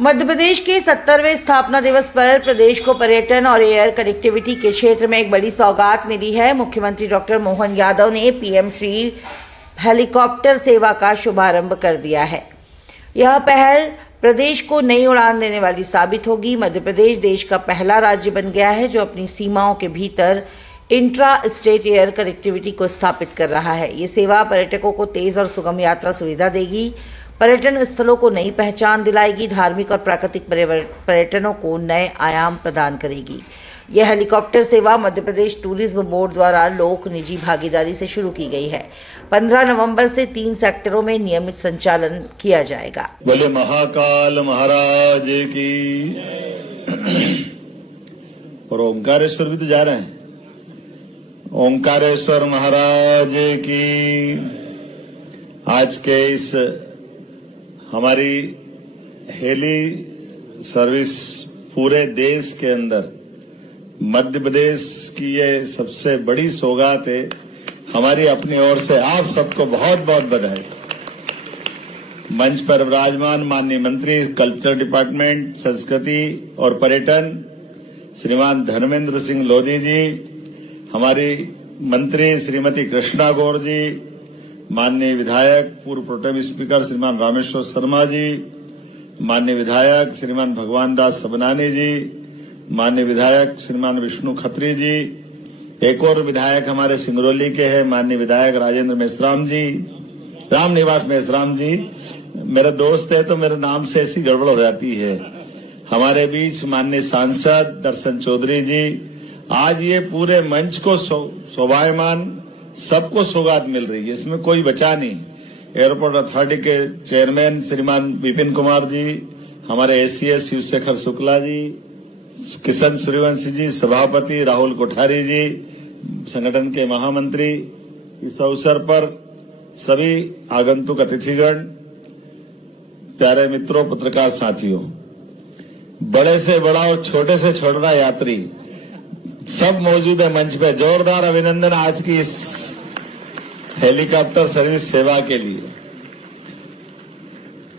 मध्य प्रदेश के 70वें स्थापना दिवस पर प्रदेश को पर्यटन और एयर कनेक्टिविटी के क्षेत्र में एक बड़ी सौगात मिली है। मुख्यमंत्री डॉक्टर मोहन यादव ने पीएम श्री हेलीकॉप्टर सेवा का शुभारंभ कर दिया है। यह पहल प्रदेश को नई उड़ान देने वाली साबित होगी। मध्य प्रदेश देश का पहला राज्य बन गया है जो अपनी सीमाओं के भीतर इंट्रा स्टेट एयर कनेक्टिविटी को स्थापित कर रहा है। ये सेवा पर्यटकों को तेज और सुगम यात्रा सुविधा देगी, पर्यटन स्थलों को नई पहचान दिलाएगी, धार्मिक और प्राकृतिक पर्यटनों को नए आयाम प्रदान करेगी। यह हेलीकॉप्टर सेवा मध्य प्रदेश टूरिज्म बोर्ड द्वारा लोक निजी भागीदारी से शुरू की गई है। 15 नवंबर से 3 सेक्टरों में नियमित संचालन किया जाएगा। बोले महाकाल महाराज की। और ओंकारेश्वर भी तो जा रहे हैं। ओंकारेश्वर महाराज की। आज के इस हमारी हेली सर्विस पूरे देश के अंदर मध्य प्रदेश की ये सबसे बड़ी सौगात है। हमारी अपनी ओर से आप सबको बहुत बहुत बधाई। मंच पर विराजमान माननीय मंत्री कल्चर डिपार्टमेंट, संस्कृति और पर्यटन श्रीमान धर्मेंद्र सिंह लोधी जी, हमारी मंत्री श्रीमती कृष्णा गौर जी, माननीय विधायक पूर्व प्रोटेम स्पीकर श्रीमान रामेश्वर शर्मा जी, माननीय विधायक श्रीमान भगवान दास सबनानी जी, माननीय विधायक श्रीमान विष्णु खत्री जी, एक और विधायक हमारे सिंगरौली के हैं माननीय विधायक राजेंद्र मेश्राम जी, राम निवास मेश्राम जी। मेरे दोस्त है तो मेरे नाम से ऐसी गड़बड़ हो जाती है। हमारे बीच माननीय सांसद दर्शन चौधरी जी। आज ये पूरे मंच को शोभायमान सबको सौगात मिल रही है, इसमें कोई बचा नहीं। एयरपोर्ट अथॉरिटी के चेयरमैन श्रीमान विपिन कुमार जी, हमारे एसीएस शिवशेखर शुक्ला जी, किशन सूर्यवंशी जी, सभापति राहुल कोठारी जी, संगठन के महामंत्री। इस अवसर पर सभी आगंतुक अतिथिगण, प्यारे मित्रों, पत्रकार साथियों, बड़े से बड़ा और छोटे से छोटा यात्री सब मौजूद है मंच पे। जोरदार अभिनंदन आज की इस हेलीकॉप्टर सर्विस सेवा के लिए।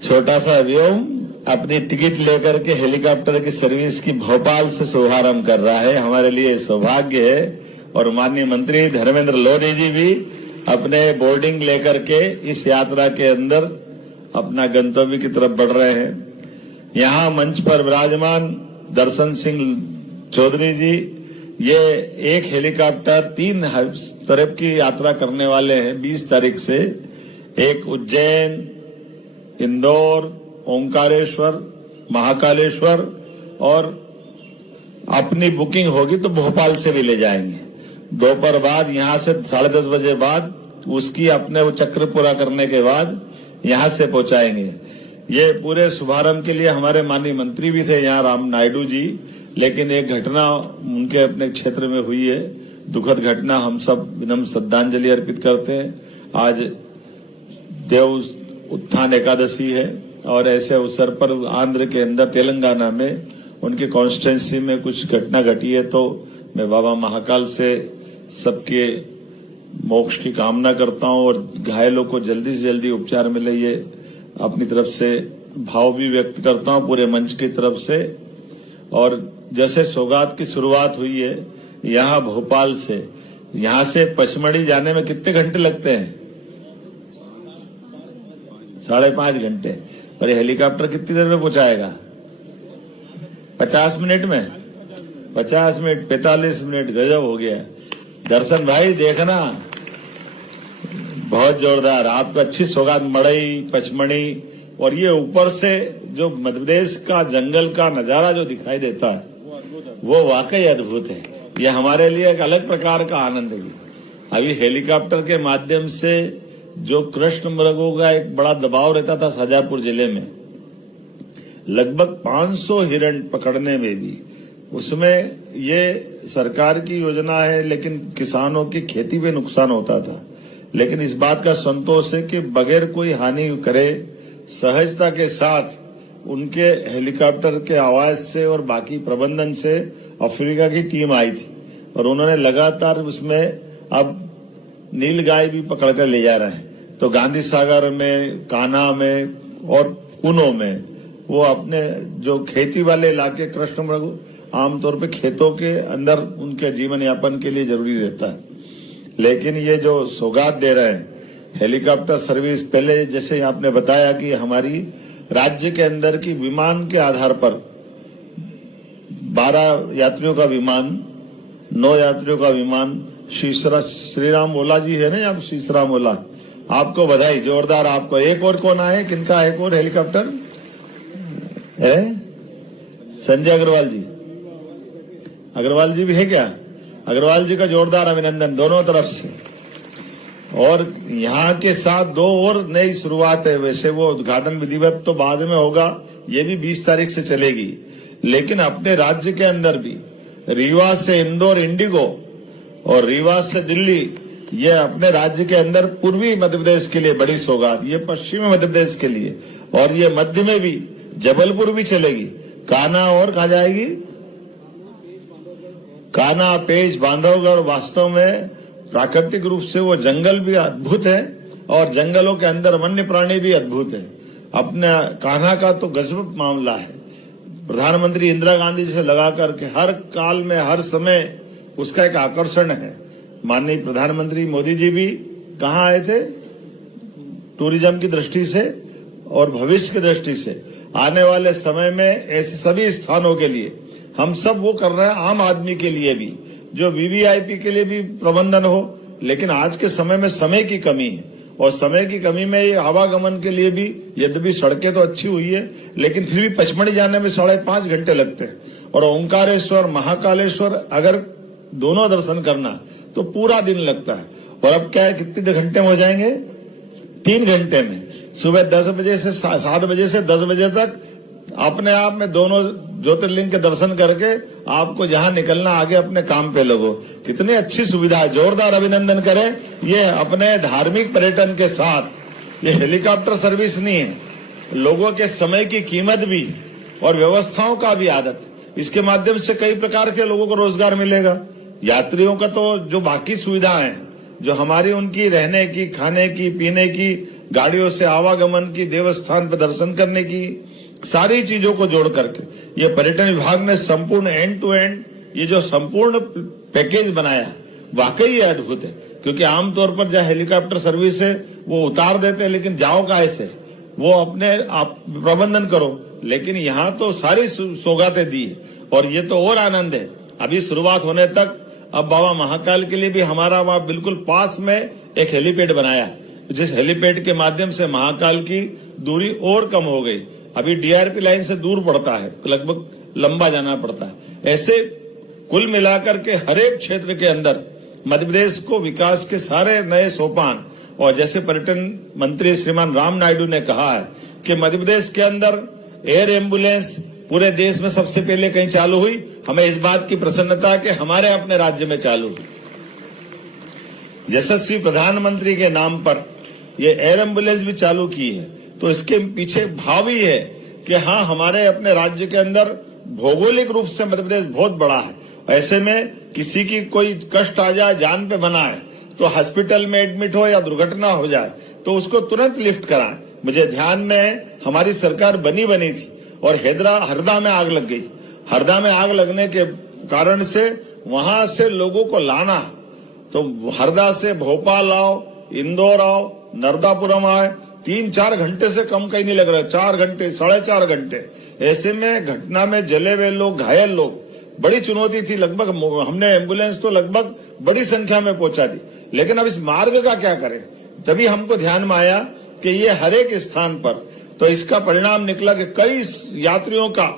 छोटा सा व्योम अपनी टिकट लेकर के हेलीकॉप्टर की सर्विस की भोपाल से शुभारंभ कर रहा है, हमारे लिए सौभाग्य है। और माननीय मंत्री धर्मेंद्र लोधी जी भी अपने बोर्डिंग लेकर के इस यात्रा के अंदर अपना गंतव्य की तरफ बढ़ रहे हैं। यहां मंच पर विराजमान दर्शन सिंह चौधरी जी, ये एक हेलीकॉप्टर 3 तरफ की यात्रा करने वाले हैं 20 तारीख से। एक उज्जैन, इंदौर, ओंकारेश्वर, महाकालेश्वर, और अपनी बुकिंग होगी तो भोपाल से भी ले जाएंगे। दोपहर बाद यहां से 10:30 बजे बाद उसकी अपने वो चक्र पूरा करने के बाद यहां से पहुंचाएंगे। ये पूरे शुभारंभ के लिए हमारे माननीय मंत्री भी थे यहाँ, राम नायडू जी, लेकिन एक घटना उनके अपने क्षेत्र में हुई है, दुखद घटना। हम सब विनम्र श्रद्धांजलि अर्पित करते हैं। आज देव उत्थान एकादशी है और ऐसे अवसर पर आंध्र के अंदर तेलंगाना में उनके कॉन्स्टिट्यूंसी में कुछ घटना घटी है, तो मैं बाबा महाकाल से सबके मोक्ष की कामना करता हूं और घायलों को जल्दी से जल्दी उपचार मिले, ये अपनी तरफ से भाव भी व्यक्त करता हूं पूरे मंच की तरफ से। और जैसे सौगात की शुरुआत हुई है यहां भोपाल से, यहां से पचमढ़ी जाने में कितने घंटे लगते हैं? 5.5 घंटे। और ये हेलीकॉप्टर कितनी देर में पहुंचाएगा? 50 मिनट में? 50 मिनट, 45 मिनट, गजब हो गया। दर्शन भाई देखना, बहुत जोरदार। आपको अच्छी सौगात, मड़ई, पचमढ़ी, और ये ऊपर से जो मध्य प्रदेश का जंगल का नजारा जो दिखाई देता है वो वाकई अद्भुत है। ये हमारे लिए एक अलग प्रकार का आनंद है। अभी हेलीकॉप्टर के माध्यम से जो कृष्ण मृगों का एक बड़ा दबाव रहता था शाजापुर जिले में, लगभग 500 हिरण पकड़ने में भी, उसमें ये सरकार की योजना है, लेकिन किसानों की खेती पे नुकसान होता था। लेकिन इस बात का संतोष है कि बगैर कोई हानि करे, सहजता के साथ उनके हेलीकॉप्टर के आवाज से और बाकी प्रबंधन से अफ्रीका की टीम आई थी और उन्होंने लगातार उसमें अब नीलगाय भी पकड़कर ले जा रहे हैं। तो गांधी सागर में, कान्हा में और कुनो में वो अपने जो खेती वाले इलाके कृष्ण मृग आमतौर पे खेतों के अंदर उनके जीवन यापन के लिए जरूरी रहता है। लेकिन ये जो सौगात दे रहे हैं हेलीकॉप्टर सर्विस, पहले जैसे आपने बताया कि हमारी राज्य के अंदर की विमान के आधार पर 12 यात्रियों का विमान, 9 यात्रियों का विमान, श्रीराम ओला जी है ना, आप श्रीराम ओला, आपको बधाई, जोरदार आपको। एक और कौन आए, किनका है एक और हेलीकॉप्टर है? संजय अग्रवाल जी, अग्रवाल जी भी है क्या? अग्रवाल जी का जोरदार अभिनंदन दोनों तरफ से। और यहाँ के साथ 2 और नई शुरुआत है। वैसे वो उद्घाटन विधिवत तो बाद में होगा, ये भी 20 तारीख से चलेगी, लेकिन अपने राज्य के अंदर भी रीवा से इंदौर इंडिगो और रीवा से दिल्ली, ये अपने राज्य के अंदर पूर्वी मध्य प्रदेश के लिए बड़ी सौगात, ये पश्चिमी मध्य प्रदेश के लिए, और ये मध्य में भी जबलपुर भी चलेगी। कान्हा और कहा जाएगी, कान्हा, पेंच, बांधवगढ़। वास्तव में प्राकृतिक रूप से वो जंगल भी अद्भुत है और जंगलों के अंदर वन्य प्राणी भी अद्भुत है। अपने कान्हा का तो गजब मामला है। प्रधानमंत्री इंदिरा गांधी से लगा करके हर काल में हर समय उसका एक आकर्षण है। माननीय प्रधानमंत्री मोदी जी भी कहाँ आए थे टूरिज्म की दृष्टि से और भविष्य की दृष्टि से। आने वाले समय में ऐसे सभी स्थानों के लिए हम सब वो कर रहे हैं, आम आदमी के लिए भी, जो वीवीआईपी के लिए भी प्रबंधन हो। लेकिन आज के समय में समय की कमी है और समय की कमी में ये आवागमन के लिए भी, यद्यपि सड़कें तो अच्छी हुई है लेकिन फिर भी पचमढ़ी जाने में 5.5 घंटे लगते हैं। और ओंकारेश्वर, महाकालेश्वर अगर दोनों दर्शन करना तो पूरा दिन लगता है। और अब क्या है, कितने घंटे में हो जाएंगे? 3 घंटे में। सुबह 10 बजे से 7 बजे से 10 बजे तक अपने आप में दोनों ज्योतिर्लिंग के दर्शन करके आपको जहां निकलना आगे अपने काम पे लगो। कितनी अच्छी सुविधा है, जोरदार अभिनंदन करें। ये अपने धार्मिक पर्यटन के साथ ये हेलीकॉप्टर सर्विस नहीं है, लोगों के समय की कीमत भी और व्यवस्थाओं का भी आदत, इसके माध्यम से कई प्रकार के लोगों को रोजगार मिलेगा। यात्रियों का तो जो बाकी सुविधाएं हैं, जो हमारी उनकी रहने की, खाने की, पीने की, गाड़ियों से आवागमन की, देवस्थान पर दर्शन करने की, सारी चीजों को जोड़ करके ये पर्यटन विभाग ने संपूर्ण एंड टू एंड ये जो संपूर्ण पैकेज बनाया, वाकई ये अद्भुत है। क्योंकि आमतौर पर जहाँ हेलीकॉप्टर सर्विस है वो उतार देते हैं, लेकिन जाओ कहाँ से, वो अपने आप प्रबंधन करो। लेकिन यहाँ तो सारी सौगातें दी है और ये तो और आनंद है। अभी शुरुआत होने तक अब बाबा महाकाल के लिए भी हमारा वहां बिल्कुल पास में एक हेलीपैड बनाया है, जिस हेलीपैड के माध्यम से महाकाल की दूरी और कम हो गई। अभी डीआरपी लाइन से दूर पड़ता है, लगभग लंबा जाना पड़ता है। ऐसे कुल मिलाकर के हर एक क्षेत्र के अंदर मध्य प्रदेश को विकास के सारे नए सोपान, और जैसे पर्यटन मंत्री श्रीमान राम नायडू ने कहा है कि मध्य प्रदेश के अंदर एयर एम्बुलेंस पूरे देश में सबसे पहले कहीं चालू हुई। हमें इस बात की प्रसन्नता है कि हमारे अपने राज्य में चालू हुई। यशस्वी प्रधानमंत्री के नाम पर ये एयर एम्बुलेंस भी चालू की है, तो इसके पीछे भाव ही है कि हाँ, हमारे अपने राज्य के अंदर भौगोलिक रूप से मध्य प्रदेश बहुत बड़ा है। ऐसे में किसी की कोई कष्ट आ जाए, जान पे बना है, तो हॉस्पिटल में एडमिट हो या दुर्घटना हो जाए तो उसको तुरंत लिफ्ट कराएं। मुझे ध्यान में है, हमारी सरकार बनी थी और हरदा में आग लग गई। हरदा में आग लगने के कारण से वहां से लोगों को लाना, तो हरदा से भोपाल आओ, इंदौर आओ, नर्मदापुरम आए, 3-4 घंटे से कम कहीं नहीं लग रहा, 4 घंटे, 4.5 घंटे। ऐसे में घटना में जले हुए लोग, घायल लोग, बड़ी चुनौती थी। लगभग हमने एम्बुलेंस तो लगभग बड़ी संख्या में पहुंचा दी, लेकिन अब इस मार्ग का क्या करें? तभी हमको ध्यान में आया कि ये हर एक स्थान पर, तो इसका परिणाम निकला कि कई यात्रियों का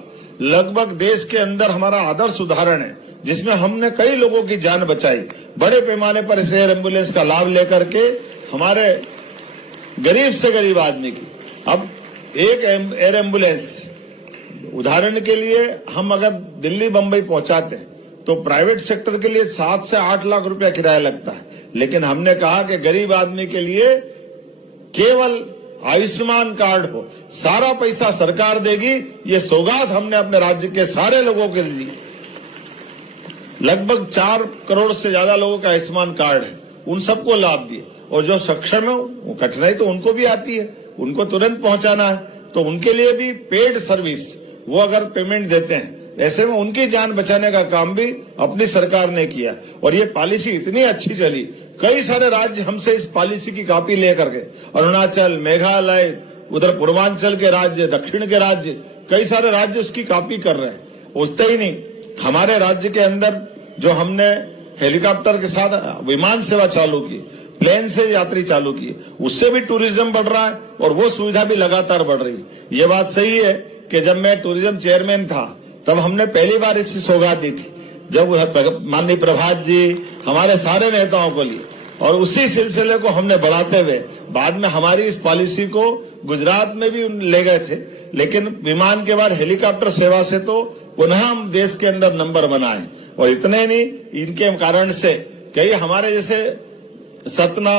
लगभग देश के अंदर हमारा आदर्श उदाहरण है, जिसमें हमने कई लोगों की जान बचाई। बड़े पैमाने पर इस एयर एम्बुलेंस का लाभ लेकर के हमारे गरीब से गरीब आदमी की, अब एक एयर एम्बुलेंस, उदाहरण के लिए हम अगर दिल्ली बंबई पहुंचाते हैं तो प्राइवेट सेक्टर के लिए 7 से 8 लाख रुपया किराया लगता है। लेकिन हमने कहा कि गरीब आदमी के लिए केवल आयुष्मान कार्ड हो, सारा पैसा सरकार देगी। ये सौगात हमने अपने राज्य के सारे लोगों के लिए, लगभग 4 करोड़ से ज्यादा लोगों का आयुष्मान कार्ड है, उन सबको लाभ दिए। और जो सक्षम है, वो कठिनाई तो उनको भी आती है, उनको तुरंत पहुंचाना है, तो उनके लिए भी पेड सर्विस वो अगर पेमेंट देते हैं, ऐसे में उनकी जान बचाने का काम भी अपनी सरकार ने किया। और ये पॉलिसी इतनी अच्छी चली, कई सारे राज्य हमसे इस पॉलिसी की कॉपी लेकर के, अरुणाचल, मेघालय, उधर पूर्वांचल के राज्य, दक्षिण के राज्य, कई सारे राज्य उसकी कॉपी कर रहे हैं। उतना ही नहीं, हमारे राज्य के अंदर जो हमने हेलीकॉप्टर के साथ विमान सेवा चालू की, प्लेन से यात्री चालू की, उससे भी टूरिज्म बढ़ रहा है और वो सुविधा भी लगातार बढ़ रही है। ये बात सही है कि जब मैं टूरिज्म चेयरमैन था तब हमने पहली बार इसकी सौगात दी थी, जब माननीय प्रभात जी हमारे सारे नेताओं को लिए, और उसी सिलसिले को हमने बढ़ाते हुए बाद में हमारी इस पॉलिसी को गुजरात में भी ले गए थे। लेकिन विमान के बाद हेलीकॉप्टर सेवा से तो पुनः हम देश के अंदर नंबर बनाए। और इतने नहीं, इनके कारण से कई हमारे जैसे सतना,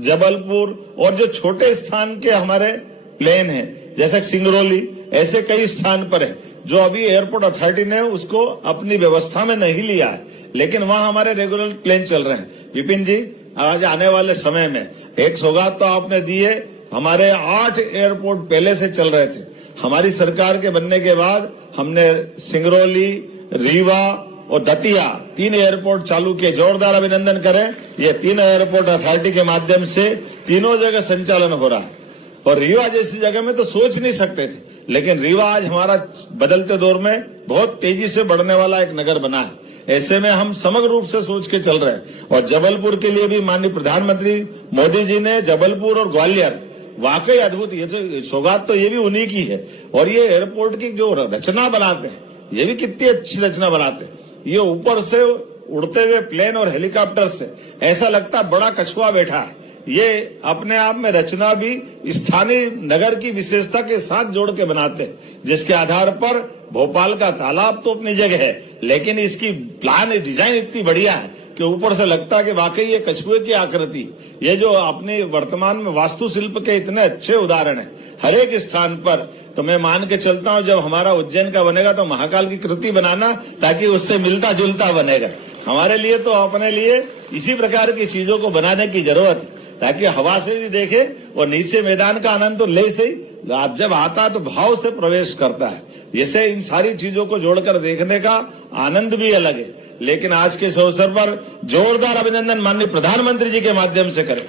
जबलपुर और जो छोटे स्थान के हमारे प्लेन हैं, जैसे सिंगरौली, ऐसे कई स्थान पर है जो अभी एयरपोर्ट अथॉरिटी ने उसको अपनी व्यवस्था में नहीं लिया है, लेकिन वहां हमारे रेगुलर प्लेन चल रहे हैं। विपिन जी, आज आने वाले समय में एक सौगात तो आपने दी है, हमारे 8 एयरपोर्ट पहले से चल रहे थे। हमारी सरकार के बनने के बाद हमने सिंगरौली, रीवा और दतिया 3 एयरपोर्ट चालू किए। जोरदार अभिनंदन करें। ये 3 एयरपोर्ट अथॉरिटी के माध्यम से तीनों जगह संचालन हो रहा है। और रीवा जैसी जगह में तो सोच नहीं सकते थे, लेकिन रीवा आज हमारा बदलते दौर में बहुत तेजी से बढ़ने वाला एक नगर बना है। ऐसे में हम समग्र रूप से सोच के चल रहे हैं। और जबलपुर के लिए भी माननीय प्रधानमंत्री मोदी जी ने जबलपुर और ग्वालियर वाकई अद्भुत, ये तो सौगात तो ये भी उन्हीं की है। और ये एयरपोर्ट की जो रचना बनाते हैं, ये भी कितनी अच्छी रचना बनाते हैं। ये ऊपर से उड़ते हुए प्लेन और हेलीकॉप्टर से ऐसा लगता है बड़ा कछुआ बैठा है। ये अपने आप में रचना भी स्थानीय नगर की विशेषता के साथ जोड़ के बनाते हैं, जिसके आधार पर भोपाल का तालाब तो अपनी जगह है, लेकिन इसकी प्लान डिजाइन इतनी बढ़िया है कि ऊपर से लगता है कि वाकई ये कछुए की आकृति। ये जो अपने वर्तमान में वास्तुशिल्प के इतने अच्छे उदाहरण है हर एक स्थान पर। तो मैं मान के चलता हूं जब हमारा उज्जैन का बनेगा तो महाकाल की कृति बनाना, ताकि उससे मिलता जुलता बनेगा। हमारे लिए तो अपने लिए इसी प्रकार की चीजों को बनाने की जरूरत है, ताकि हवा से भी देखे और नीचे मैदान का आनंद तो ले सही, आप जब आता है तो भाव से प्रवेश करता है। जैसे इन सारी चीजों को जोड़कर देखने का आनंद भी अलग है। लेकिन आज के इस अवसर पर जोरदार अभिनंदन माननीय प्रधानमंत्री जी के माध्यम से करें,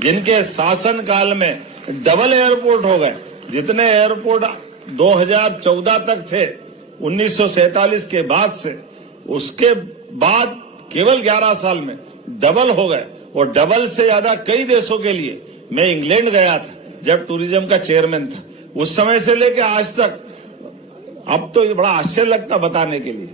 जिनके शासन काल में डबल एयरपोर्ट हो गए। जितने एयरपोर्ट 2014 तक थे, 1947 के बाद से, उसके बाद केवल 11 साल में डबल हो गए। और डबल से ज्यादा कई देशों के लिए। मैं इंग्लैंड गया था जब टूरिज्म का चेयरमैन था, उस समय से लेकर आज तक। अब तो ये बड़ा आश्चर्य लगता बताने के लिए,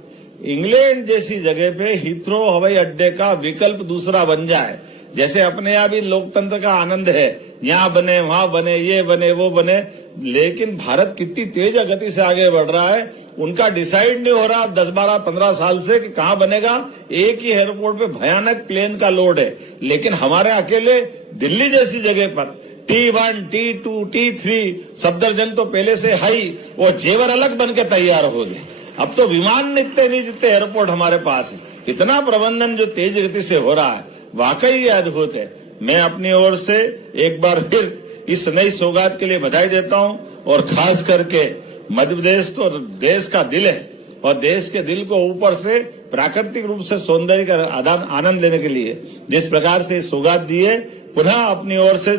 इंग्लैंड जैसी जगह पे हीथ्रो हवाई अड्डे का विकल्प दूसरा बन जाए। जैसे अपने यहाँ भी लोकतंत्र का आनंद है, यहाँ बने, वहां बने, ये बने, वो बने, लेकिन भारत कितनी तेज गति से आगे बढ़ रहा है। उनका डिसाइड नहीं हो रहा 10, 12, 15 साल से कि कहाँ बनेगा। एक ही एयरपोर्ट पे भयानक प्लेन का लोड है, लेकिन हमारे अकेले दिल्ली जैसी जगह पर T1, T2, T3 सफदरजंग तो पहले से हाई, वो जेवर अलग बन के तैयार हो गए। अब तो विमान इतने नहीं जितने एयरपोर्ट हमारे पास है। इतना प्रबंधन जो तेज गति से हो रहा है, वाकई ये अद्भुत है। मैं अपनी ओर से एक बार फिर इस नई सौगात के लिए बधाई देता हूं। और खास करके मध्य प्रदेश तो देश का दिल है, और देश के दिल को ऊपर से प्राकृतिक रूप से सौंदर्य का आनंद लेने के लिए जिस प्रकार से सौगात दी है, पुनः अपनी ओर से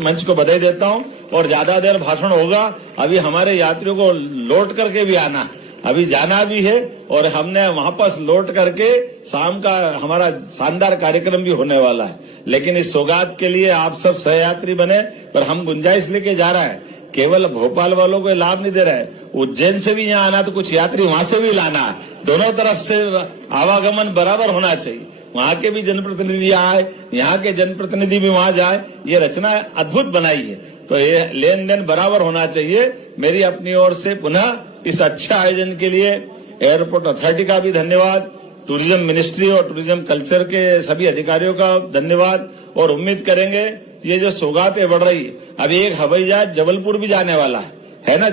मंच को बधाई देता हूं। और ज्यादा देर भाषण होगा, अभी हमारे यात्रियों को लौट करके भी आना, अभी जाना भी है, और हमने वापस लौट करके शाम का हमारा शानदार कार्यक्रम भी होने वाला है। लेकिन इस सौगात के लिए आप सब सहयात्री बने। पर हम गुंजाइश लेके जा रहे हैं, केवल भोपाल वालों को लाभ नहीं दे रहे हैं, उज्जैन से भी यहाँ आना तो कुछ यात्री वहां से भी लाना है। दोनों तरफ से आवागमन बराबर होना चाहिए। वहां के भी जनप्रतिनिधि आए, यहाँ के जनप्रतिनिधि भी वहां जाए। ये रचना अद्भुत बनाई है, तो ये लेन देन बराबर होना चाहिए। मेरी अपनी ओर से पुनः इस अच्छे आयोजन के लिए एयरपोर्ट अथॉरिटी का भी धन्यवाद, टूरिज्म मिनिस्ट्री और टूरिज्म कल्चर के सभी अधिकारियों का धन्यवाद। और उम्मीद करेंगे ये जो सौगातें बढ़ रही है, अभी एक हवाई जहाज जबलपुर भी जाने वाला है ना।